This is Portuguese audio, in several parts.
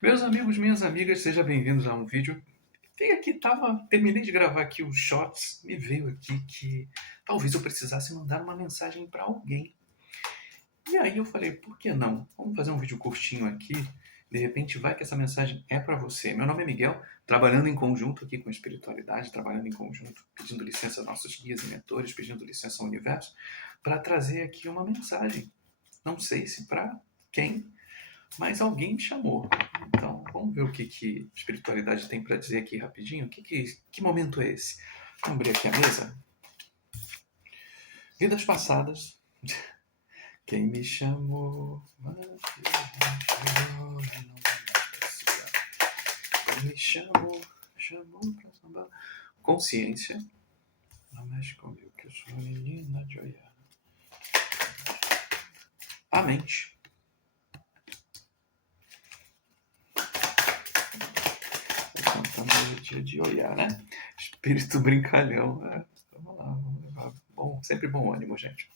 Meus amigos, minhas amigas, sejam bem-vindos a um vídeo. Terminei de gravar aqui os shots, me veio aqui que talvez eu precisasse mandar uma mensagem para alguém. E aí eu falei, por que não? Vamos fazer um vídeo curtinho aqui, de repente vai que essa mensagem é para você. Meu nome é Miguel, trabalhando em conjunto aqui com espiritualidade, trabalhando em conjunto, pedindo licença aos nossos guias e mentores, pedindo licença ao universo, para trazer aqui uma mensagem. Não sei se para quem, mas alguém me chamou. Então, vamos ver o que a espiritualidade tem para dizer aqui rapidinho. Que momento é esse? Vamos abrir aqui a mesa. Vidas passadas. Quem me chamou? Quem me chamou? Chamou pra sambar. Consciência. Não mexe comigo, que eu sou uma menina de olhar. A mente. Melodia de olhar, né? Espírito brincalhão. Vamos lá, vamos levar. Bom, sempre bom ânimo, gente.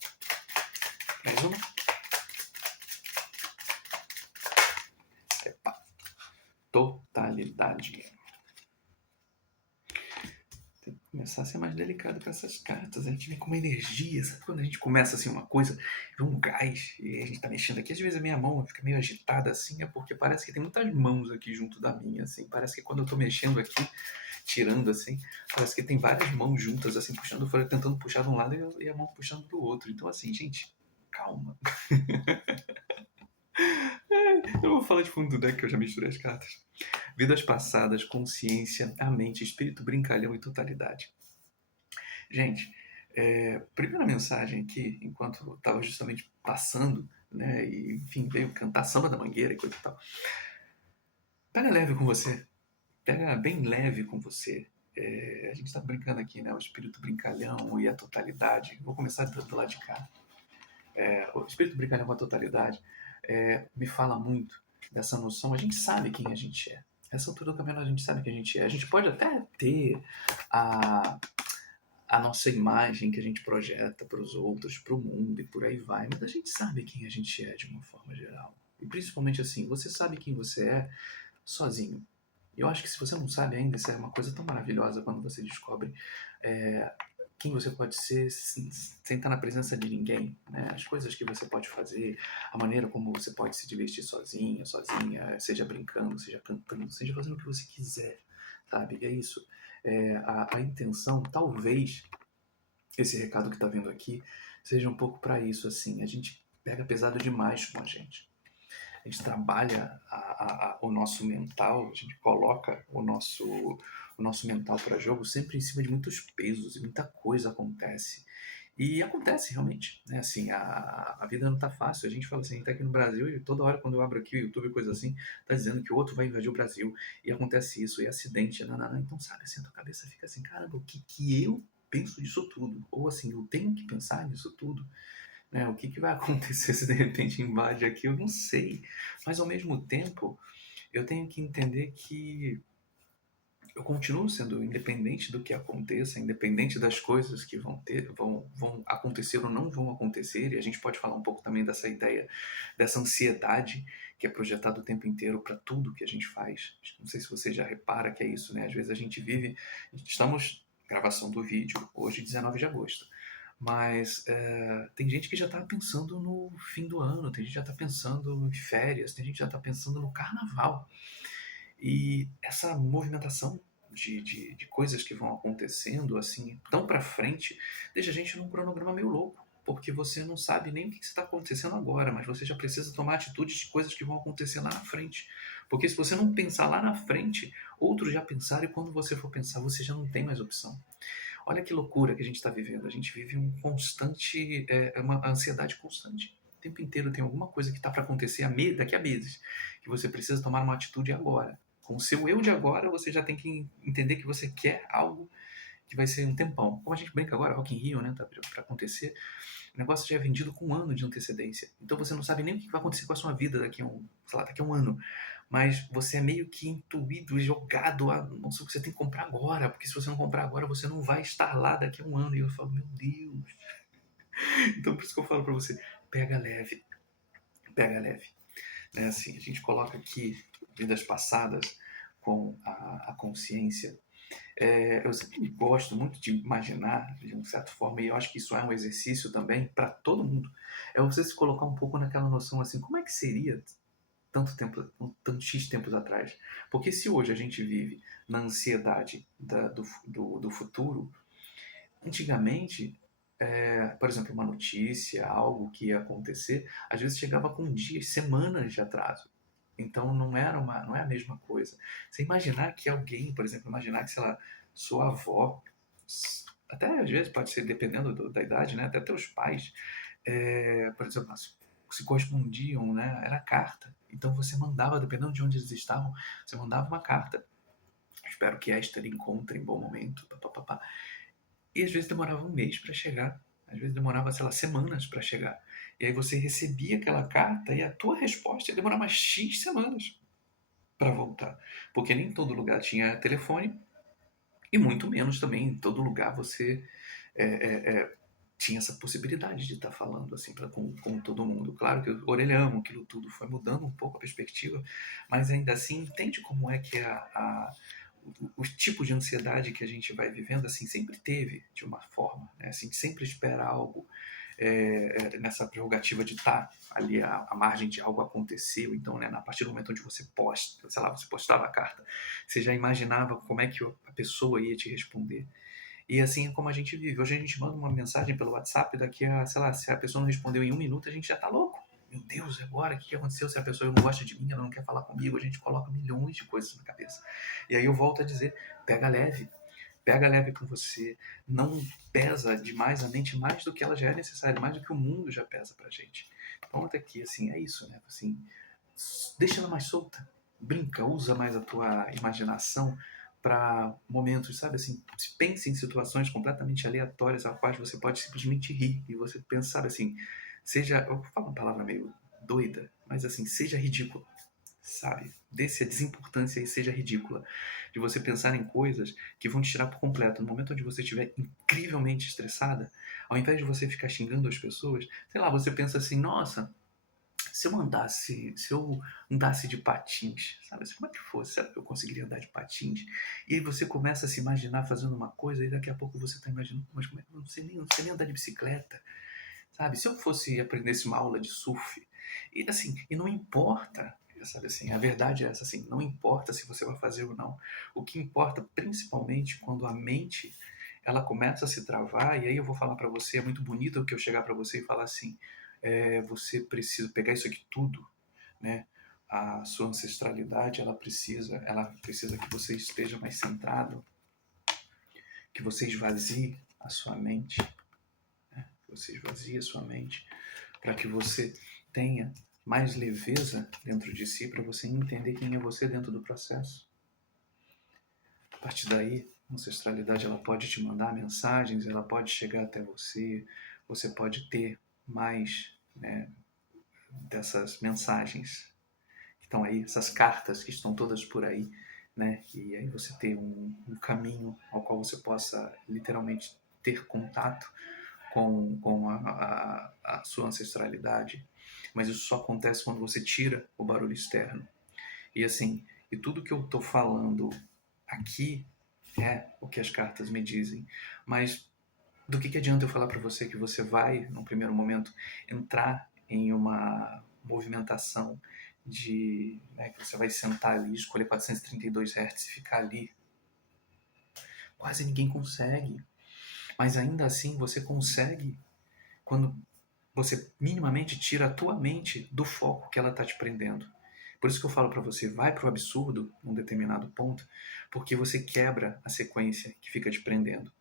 Mais uma. Epa. Totalidade. Tem que começar a ser mais delicado com essas cartas. A gente vem com uma energia. Sabe quando a gente começa assim uma coisa, vê um gás e a gente tá mexendo aqui? Às vezes a minha mão fica meio agitada assim, é porque parece que tem muitas mãos aqui junto da minha, assim. Parece que quando eu tô mexendo aqui, tirando assim, parece que tem várias mãos juntas, assim, puxando, tentando puxar de um lado e a mão puxando do outro. Então, assim, gente, calma. Eu não vou falar de fundo do deck que eu já misturei as cartas. Vidas passadas, consciência, a mente, espírito brincalhão e totalidade. Gente, primeira mensagem aqui, enquanto eu estava justamente passando, né, e enfim, veio cantar samba da mangueira e coisa e tal. Pega leve com você, pega bem leve com você. A gente está brincando aqui, né, o espírito brincalhão e a totalidade. Vou começar do lado de cá. O espírito brincalhão com a totalidade me fala muito dessa noção. A gente sabe quem a gente é. Essa altura do campeonato a gente sabe quem a gente é. A gente pode até ter a nossa imagem que a gente projeta para os outros, para o mundo e por aí vai, mas a gente sabe quem a gente é de uma forma geral. E principalmente assim, você sabe quem você é sozinho. E eu acho que se você não sabe ainda, isso é uma coisa tão maravilhosa quando você descobre quem você pode ser sem estar na presença de ninguém, né? As coisas que você pode fazer, a maneira como você pode se divertir sozinho, sozinha, seja brincando, seja cantando, seja fazendo o que você quiser, sabe? E é isso. A intenção, talvez, esse recado que está vindo aqui, seja um pouco para isso, assim. A gente pega pesado demais com a gente. A gente trabalha o nosso mental, a gente coloca o nosso mental para jogo sempre em cima de muitos pesos e muita coisa acontece. E acontece realmente, né? Assim, a vida não tá fácil. A gente fala assim, a gente tá aqui no Brasil e toda hora quando eu abro aqui o YouTube e coisa assim, tá dizendo que o outro vai invadir o Brasil e acontece isso, e acidente, nanana. Então, sabe, assim, a tua cabeça fica assim, caramba, o que eu penso disso tudo? Ou assim, eu tenho que pensar nisso tudo, né? O que vai acontecer se de repente invade aqui? Eu não sei. Mas ao mesmo tempo, eu tenho que entender que eu continuo sendo independente do que aconteça, independente das coisas que vão acontecer ou não vão acontecer, e a gente pode falar um pouco também dessa ideia, dessa ansiedade que é projetada o tempo inteiro para tudo que a gente faz. Não sei se você já repara que é isso, né? Às vezes a gente vive, estamos gravação do vídeo hoje, 19 de agosto. Mas tem gente que já está pensando no fim do ano, tem gente que já está pensando em férias, tem gente que já está pensando no carnaval. E essa movimentação de coisas que vão acontecendo assim tão para frente deixa a gente num cronograma meio louco, porque você não sabe nem o que está acontecendo agora, mas você já precisa tomar atitudes de coisas que vão acontecer lá na frente. Porque se você não pensar lá na frente, outros já pensaram e quando você for pensar, você já não tem mais opção. Olha que loucura que a gente está vivendo. A gente vive uma ansiedade constante. O tempo inteiro tem alguma coisa que está para acontecer daqui a meses, que você precisa tomar uma atitude agora. Com o seu eu de agora, você já tem que entender que você quer algo que vai ser um tempão. Como a gente brinca agora, Rock in Rio, né, tá para acontecer, o negócio já é vendido com um ano de antecedência. Então você não sabe nem o que vai acontecer com a sua vida daqui a um ano. Mas você é meio que intuído e jogado a, nossa, você tem que comprar agora, porque se você não comprar agora, você não vai estar lá daqui a um ano. E eu falo, meu Deus. Então por isso que eu falo para você, pega leve, pega leve. Assim, a gente coloca aqui vidas passadas com a consciência, eu sempre gosto muito de imaginar, de uma certa forma, e eu acho que isso é um exercício também para todo mundo, é você se colocar um pouco naquela noção assim, como é que seria tanto tempo, tanto X tempos atrás? Porque se hoje a gente vive na ansiedade do futuro, antigamente, por exemplo, uma notícia, algo que ia acontecer, às vezes chegava com dias, semanas de atraso. Então não é a mesma coisa. Você imaginar que alguém, por exemplo, imaginar que, sei lá, sua avó, até às vezes pode ser dependendo da idade, né? Até teus pais, por exemplo, se correspondiam, né? Era carta. Então você mandava, dependendo de onde eles estavam, você mandava uma carta. Espero que esta lhe encontre em bom momento. Pá, pá, pá, pá. E às vezes demorava um mês para chegar. Às vezes demorava, sei lá, semanas para chegar. E aí você recebia aquela carta e a tua resposta ia demorar mais X semanas para voltar. Porque nem todo lugar tinha telefone e muito menos também em todo lugar você é, é, é, tinha essa possibilidade de estar falando assim com todo mundo. Claro que o orelhão, aquilo tudo foi mudando um pouco a perspectiva, mas ainda assim entende como é que o tipo de ansiedade que a gente vai vivendo assim sempre teve de uma forma, né? Assim, sempre espera algo nessa prerrogativa de estar ali à margem de algo acontecer, ou então, né, a partir do momento onde você posta, sei lá, você postava a carta, você já imaginava como é que a pessoa ia te responder. E assim é como a gente vive. Hoje a gente manda uma mensagem pelo WhatsApp, daqui a, sei lá, se a pessoa não respondeu em um minuto, a gente já tá louco. Meu Deus, agora o que aconteceu? Se a pessoa não gosta de mim, ela não quer falar comigo, a gente coloca milhões de coisas na cabeça. E aí eu volto a dizer, pega leve com você, não pesa demais a mente mais do que ela já é necessária, mais do que o mundo já pesa pra gente. Então até aqui, assim, é isso, né? Assim, deixa ela mais solta, brinca, usa mais a tua imaginação para momentos, sabe assim, pense em situações completamente aleatórias a quais você pode simplesmente rir e você pensa, sabe assim, seja, eu falo uma palavra meio doida, mas assim, seja ridículo, sabe? Desse a desimportância e seja ridícula. De você pensar em coisas que vão te tirar por completo. No momento onde você estiver incrivelmente estressada, ao invés de você ficar xingando as pessoas, sei lá, você pensa assim, nossa, se eu andasse de patins, sabe? Assim, como é que fosse? Será que eu conseguiria andar de patins? E aí você começa a se imaginar fazendo uma coisa e daqui a pouco você está imaginando, mas como é que eu não sei nem andar de bicicleta, sabe? Se eu fosse aprendesse uma aula de surf, e assim, e não importa, sabe assim, a verdade é essa, assim, não importa se você vai fazer ou não. O que importa, principalmente quando a mente ela começa a se travar, e aí eu vou falar para você, é muito bonito o que eu chegar para você e falar assim, você precisa pegar isso aqui tudo, né? A sua ancestralidade, ela precisa que você esteja mais centrado, que você esvazie a sua mente, que você esvazie a sua mente, para que você tenha mais leveza dentro de si, para você entender quem é você dentro do processo. A partir daí, a ancestralidade ela pode te mandar mensagens, ela pode chegar até você, você pode ter mais, né, dessas mensagens que estão aí, essas cartas que estão todas por aí, né? E aí você ter um caminho ao qual você possa literalmente ter contato com a sua ancestralidade, mas isso só acontece quando você tira o barulho externo. E assim, e tudo que eu estou falando aqui é o que as cartas me dizem, mas do que adianta eu falar para você que você vai, num primeiro momento, entrar em uma movimentação de, né, que você vai sentar ali, escolher 432 Hz e ficar ali? Quase ninguém consegue. Mas ainda assim você consegue quando você minimamente tira a tua mente do foco que ela está te prendendo. Por isso que eu falo para você, vai para o absurdo num determinado ponto, porque você quebra a sequência que fica te prendendo.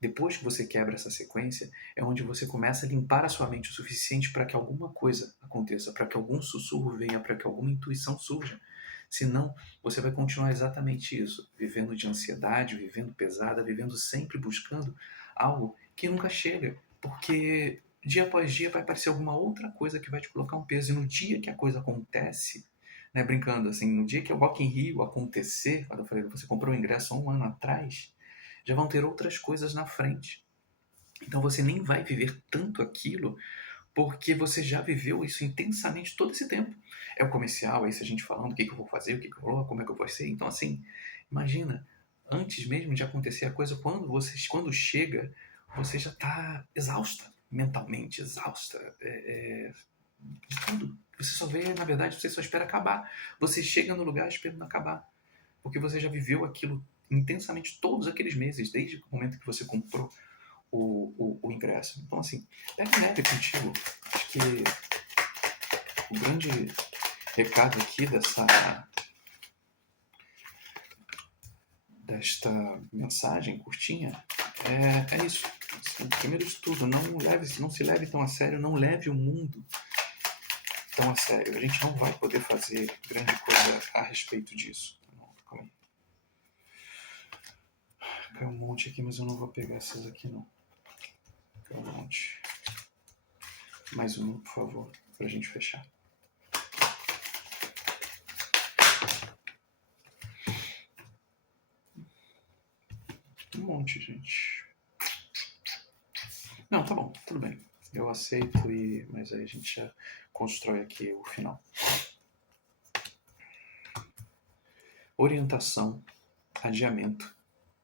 Depois que você quebra essa sequência, é onde você começa a limpar a sua mente o suficiente para que alguma coisa aconteça, para que algum sussurro venha, para que alguma intuição surja. Senão, você vai continuar exatamente isso, vivendo de ansiedade, vivendo pesada, vivendo sempre buscando algo que nunca chega, porque dia após dia vai aparecer alguma outra coisa que vai te colocar um peso. E no dia que a coisa acontece, né, brincando assim, no dia que o Rock in Rio acontecer, quando eu falei, você comprou o ingresso há um ano atrás, já vão ter outras coisas na frente. Então você nem vai viver tanto aquilo porque você já viveu isso intensamente todo esse tempo. É o comercial, é isso a gente falando, o que, que eu vou fazer, o que, que eu vou, como é que eu vou ser. Então, assim, imagina, antes mesmo de acontecer a coisa, quando chega, você já está exausta, mentalmente exausta, de tudo. Você só vê, na verdade, você só espera acabar. Você chega no lugar esperando acabar, porque você já viveu aquilo intensamente todos aqueles meses, desde o momento que você comprou o ingresso. Então, assim, pega leve contigo. Acho que o grande recado aqui desta mensagem curtinha é isso. Assim, primeiro de tudo, não se leve tão a sério, não leve o mundo tão a sério. A gente não vai poder fazer grande coisa a respeito disso. Calma aí. Caiu um monte aqui, mas eu não vou pegar essas aqui não. Caiu um monte. Mais um, por favor, pra gente fechar. Um monte, gente. Não, tá bom, tudo bem. Eu aceito, mas aí a gente já constrói aqui o final. Orientação, adiamento,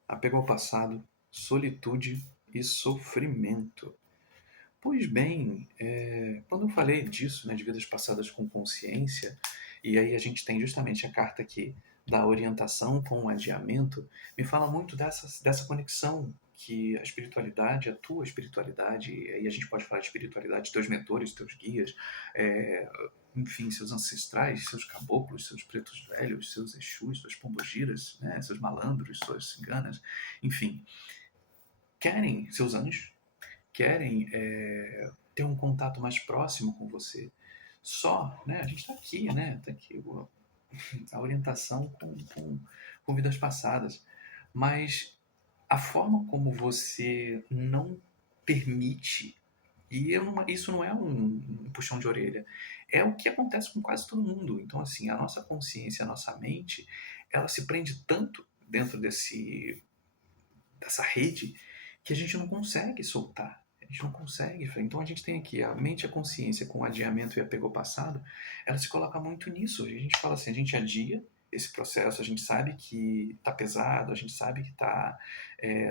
apego ao passado, solitude e sofrimento. Pois bem, quando eu falei disso, né, de vidas passadas com consciência, e aí a gente tem justamente a carta aqui da orientação com o adiamento, me fala muito dessa conexão que a espiritualidade, a tua espiritualidade, e aí a gente pode falar de espiritualidade, teus mentores, teus guias, enfim, seus ancestrais, seus caboclos, seus pretos velhos, seus exus, suas pombogiras, né, seus malandros, suas ciganas, enfim, querem, seus anjos, querem ter um contato mais próximo com você. Só, né? A gente está aqui, né? Tá aqui a orientação com vidas passadas. Mas a forma como você não permite, e isso não é um puxão de orelha, é o que acontece com quase todo mundo. Então, assim, a nossa consciência, a nossa mente, ela se prende tanto dentro dessa rede que a gente não consegue soltar. A gente não consegue. Então a gente tem aqui a mente e a consciência com o adiamento e apego ao passado, ela se coloca muito nisso. A gente fala assim, a gente adia esse processo, a gente sabe que tá pesado, a gente sabe que tá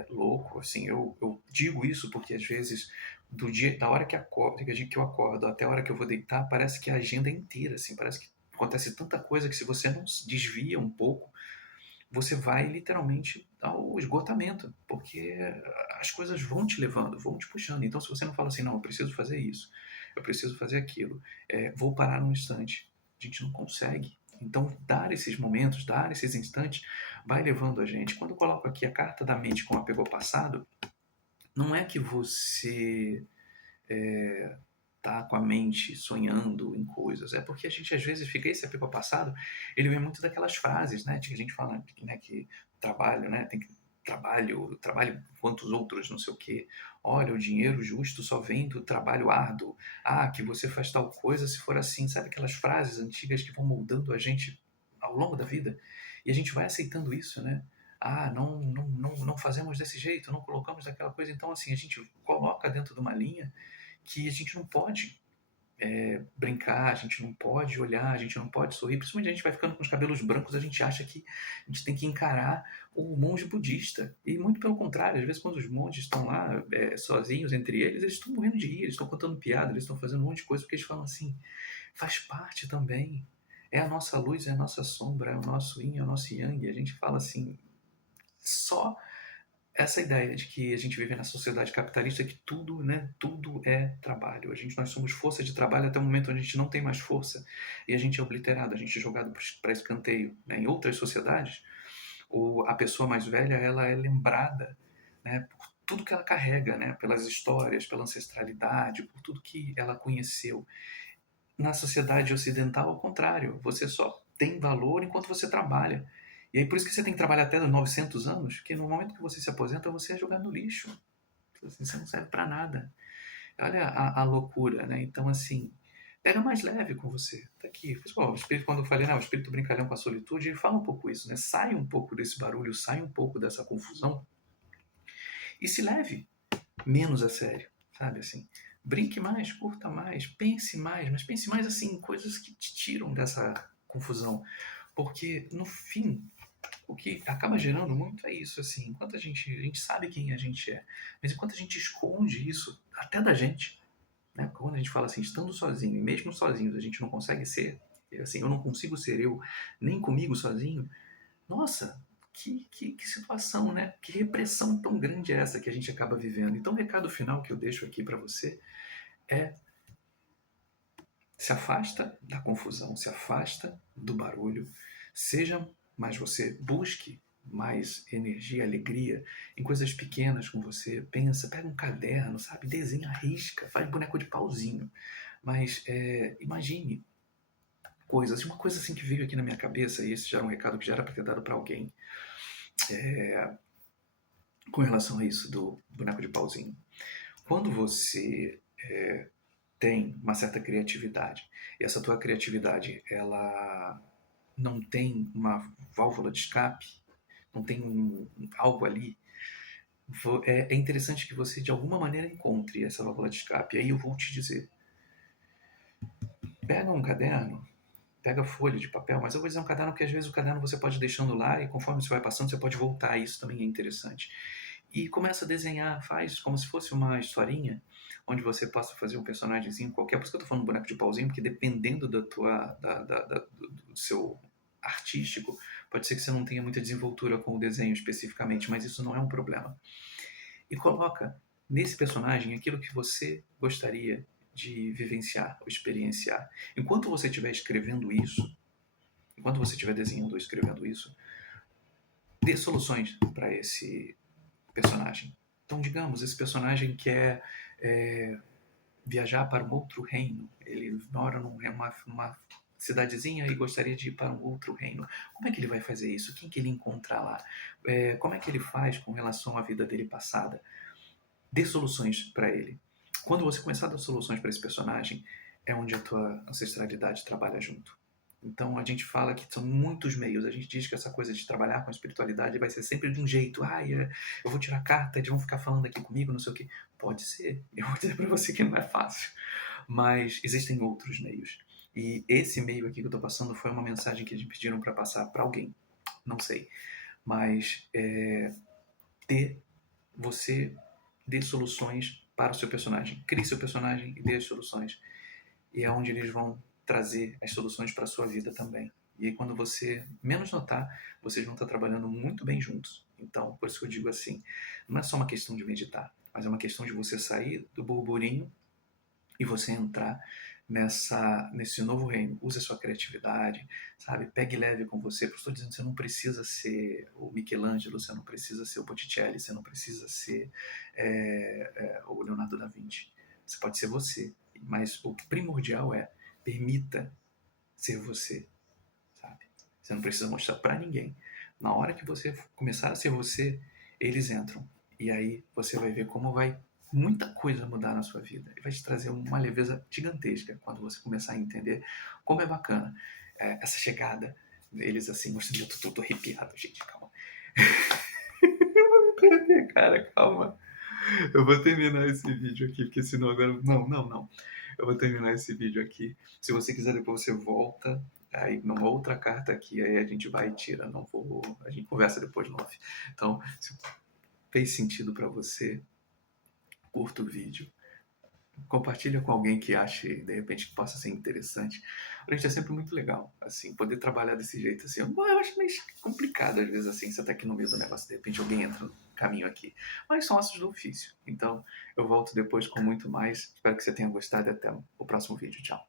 louco. Assim, eu digo isso porque às vezes da hora que eu acordo até a hora que eu vou deitar, parece que a agenda é inteira, assim, parece que acontece tanta coisa que se você não se desvia um pouco, você vai literalmente ao esgotamento, porque as coisas vão te levando, vão te puxando. Então, se você não fala assim, não, eu preciso fazer isso, eu preciso fazer aquilo, vou parar num instante, a gente não consegue. Então, dar esses momentos, dar esses instantes, vai levando a gente. Quando eu coloco aqui a carta da mente com apego ao passado, não é que você tá com a mente sonhando em coisas. É porque a gente às vezes fica esse apego ao passado, ele vem muito daquelas frases, né, que a gente fala, né, que trabalho, né, tem que trabalho quanto os outros, não sei o quê. Olha, o dinheiro justo só vem do trabalho árduo. Ah, que você faz tal coisa se for assim. Sabe aquelas frases antigas que vão moldando a gente ao longo da vida? E a gente vai aceitando isso, né? Ah, não fazemos desse jeito, não colocamos daquela coisa. Então, assim, a gente coloca dentro de uma linha que a gente não pode brincar, a gente não pode olhar, a gente não pode sorrir. Principalmente a gente vai ficando com os cabelos brancos, a gente acha que a gente tem que encarar o monge budista. E muito pelo contrário, às vezes quando os monges estão lá sozinhos entre eles estão morrendo de rir, eles estão contando piada, eles estão fazendo um monte de coisa, porque eles falam assim, faz parte também. É a nossa luz, é a nossa sombra, é o nosso yin, é o nosso yang. E a gente fala assim, só essa ideia de que a gente vive na sociedade capitalista que tudo, né, tudo é trabalho. Nós somos força de trabalho até o momento onde a gente não tem mais força e a gente é obliterado, a gente é jogado para escanteio. Né? Em outras sociedades, a pessoa mais velha ela é lembrada, né, por tudo que ela carrega, né, pelas histórias, pela ancestralidade, por tudo que ela conheceu. Na sociedade ocidental, ao contrário, você só tem valor enquanto você trabalha. E aí por isso que você tem que trabalhar até 900 anos, porque no momento que você se aposenta, você é jogado no lixo. Assim, você não serve para nada. Olha a loucura, né? Então, assim, pega mais leve com você. Tá aqui. Pessoal, o espírito, quando eu falei, o espírito brincalhão com a solitude, ele fala um pouco isso, né? Sai um pouco desse barulho, sai um pouco dessa confusão e se leve menos a sério, sabe assim? Brinque mais, curta mais, pense mais, mas pense mais assim em coisas que te tiram dessa confusão. Porque no fim, o que acaba gerando muito é isso, assim, enquanto a gente sabe quem a gente é, mas enquanto a gente esconde isso até da gente, né? Quando a gente fala assim, estando sozinho, e mesmo sozinhos a gente não consegue ser, assim, eu não consigo ser eu, nem comigo sozinho, nossa, que situação, né? Que repressão tão grande é essa que a gente acaba vivendo. Então, o recado final que eu deixo aqui para você é: se afasta da confusão, se afasta do barulho, seja mais você, busque mais energia, alegria em coisas pequenas com você. Pensa, pega um caderno, sabe? Desenha, risca, faz boneco de pauzinho. Mas imagine coisas. Uma coisa assim que veio aqui na minha cabeça, e esse já era um recado que já era para ter dado para alguém, com relação a isso do boneco de pauzinho. Quando você tem uma certa criatividade, e essa tua criatividade, ela não tem uma válvula de escape, não tem algo ali, é interessante que você de alguma maneira encontre essa válvula de escape. E aí eu vou te dizer, pega um caderno, pega folha de papel, mas eu vou dizer um caderno porque às vezes o caderno você pode ir deixando lá e conforme você vai passando você pode voltar, isso também é interessante. E começa a desenhar, faz como se fosse uma historinha, onde você possa fazer um personagemzinho qualquer. Por isso que eu tô falando boneco de pauzinho, porque dependendo do seu artístico, pode ser que você não tenha muita desenvoltura com o desenho especificamente, mas isso não é um problema. E coloca nesse personagem aquilo que você gostaria de vivenciar ou experienciar. Enquanto você estiver escrevendo isso, enquanto você estiver desenhando ou escrevendo isso, dê soluções para esse personagem. Então, digamos, esse personagem quer viajar para um outro reino. Ele mora numa cidadezinha e gostaria de ir para um outro reino. Como é que ele vai fazer isso? Quem que ele encontra lá? Como é que ele faz com relação à vida dele passada? Dê soluções para ele. Quando você começar a dar soluções para esse personagem, é onde a tua ancestralidade trabalha junto. Então a gente fala que são muitos meios. A gente diz que essa coisa de trabalhar com a espiritualidade vai ser sempre de um jeito. Eu vou tirar carta, eles vão ficar falando aqui comigo, não sei o quê. Pode ser. Eu vou dizer para você que não é fácil. Mas existem outros meios. E esse meio aqui que eu estou passando foi uma mensagem que eles me pediram para passar para alguém. Não sei. Mas você dê soluções para o seu personagem. Crie seu personagem e dê as soluções. E é onde eles vão trazer as soluções para a sua vida também. E aí, quando você menos notar, vocês vão estar trabalhando muito bem juntos. Então, por isso que eu digo assim, não é só uma questão de meditar, mas é uma questão de você sair do burburinho e você entrar nesse novo reino. Use a sua criatividade, sabe? Pegue leve com você. Eu estou dizendo, você não precisa ser o Michelangelo, você não precisa ser o Botticelli, você não precisa ser o Leonardo da Vinci. Você pode ser você, mas o primordial é permita ser você, sabe? Você não precisa mostrar para ninguém. Na hora que você começar a ser você, eles entram. E aí você vai ver como vai muita coisa mudar na sua vida. E vai te trazer uma leveza gigantesca quando você começar a entender como é bacana essa chegada deles assim. Nossa, eu tô todo arrepiado, gente, calma. Eu vou me perder, cara, calma. Eu vou terminar esse vídeo aqui, porque senão agora... Não. Eu vou terminar esse vídeo aqui. Se você quiser, depois você volta. Aí, numa outra carta aqui, aí a gente vai e tira. Não vou... A gente conversa depois no off. Então, se fez sentido para você, curta o vídeo. Compartilha com alguém que ache, de repente, que possa ser interessante. A gente é sempre muito legal, assim, poder trabalhar desse jeito, assim. Eu acho meio complicado, às vezes, assim, você tá aqui no meio do negócio, de repente alguém entra no caminho aqui. Mas são ossos do ofício. Então, eu volto depois com muito mais. Espero que você tenha gostado e até o próximo vídeo. Tchau.